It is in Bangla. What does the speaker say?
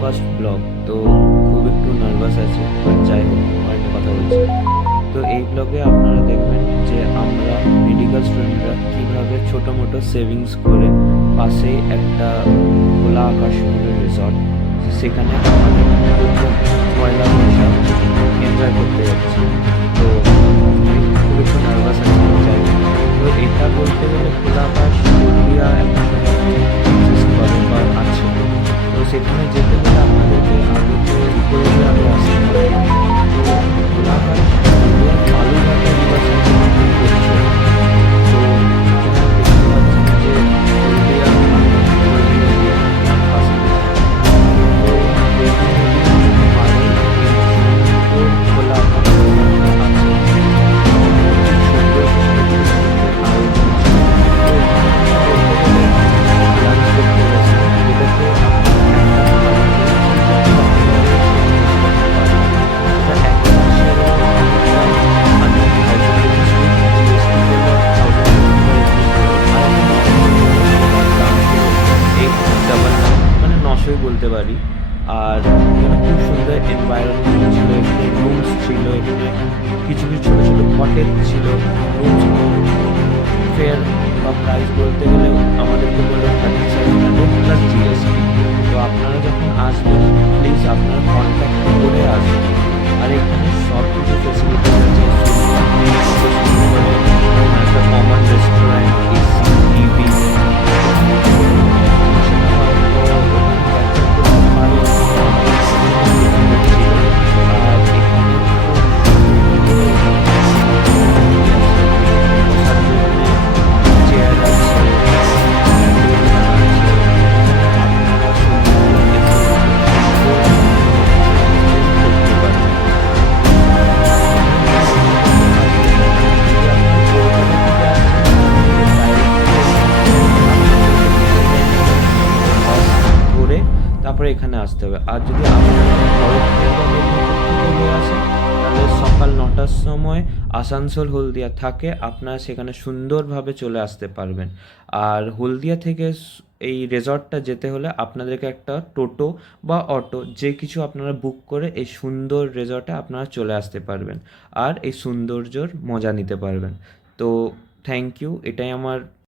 ফার্স্ট ব্লগ, তো খুব একটু নার্ভাস আছে, বাট যাই হোক অনেকটা কথা বলছি। তো এই ব্লগে আপনারা দেখবেন যে আমরা মেডিকেল স্টুডেন্টরা কীভাবে ছোটো মোটো সেভিংস করে পাশেই একটা খোলা আকাশ বলে রিসর্ট, সেখানে আমাদের প্রথম পয়লা বৈশাখ এনজয় করতে যাচ্ছি। তো আমি খুব একটু নার্ভাস আছি, যাই হোক। তো এটা বলতে গেলে খোলা আকাশ হলদিয়া একটা এক্সিস্ট করে বা আছে। তো সেখানে যেতে হলে আপনাদেরকে আগে তো উপরে আসতে হবে। তো খোলা আকাশ হলদিয়ার বালুরঘাটা রিভার সাইডে পড়ছে। তো এখানে দেখতে পাচ্ছেন যে হলদিয়া হলদি নদী তার পাশে। তো হলদি নদীর পাড়ে এই সুন্দর খোলা আকাশ রিসর্টটা আছে। সুন্দর সুন্দর আয়োজন ছিল। তো বলতে গেলে লাঞ্চ করতে গেছে, যেটাতে আপনারা একটা থালিতে সব ধরনের জিনিস করতে পারেন। সেটা একটা সেরে জিএসটি করলে 1000 মানে 900 বলতে পারি। আর এখানে খুব সুন্দর এনভায়রনমেন্ট ছিল, এখানে রুমস ছিল, এখানে কিছু কিছু ছোটো ছোটো কটেজ ছিল। রুমসগুলো ফেয়ার বা প্রাইস বলতে গেলে আমাদেরকে বললো 3700 প্লাস জিএসটি। তো আপনারা যখন আসবেন প্লিজ আপনারা কন্ট্যাক্ট করে আসবেন। আর এখানে সব কিছু ফেসিলিটি আছে, শুরু করে একটা কমন রেস্টুরেন্ট, এসি, টিভি, সেটা হয়তো ওখানে ক্যাপচার করতে পারে। আর এখানে বসার জন্য চেয়ার আছে, দোলনা আছে, যেখানে আপনারা সুন্দর এসে সুন্দর করতে পারবেন। ধরে তারপরে এখানে আসতে হবে। আর যদি আপনারা খড়গপুর বা মেদিনীপুর থেকে হয়ে আসেন, তাহলে সকাল 9টার সময় আসানসোল হলদিয়া থাকে, আপনারা সেখানে সুন্দরভাবে চলে আসতে পারবেন। আর হলদিয়া থেকে এই রিসর্টটা যেতে হলে আপনাদেরকে একটা টোটো বা অটো যে কিছু আপনারা বুক করে এই সুন্দর রিসর্টে আপনারা চলে আসতে পারবেন আর এই সৌন্দর্যর মজা নিতে পারবেন। তো থ্যাংক ইউ, এটাই আমার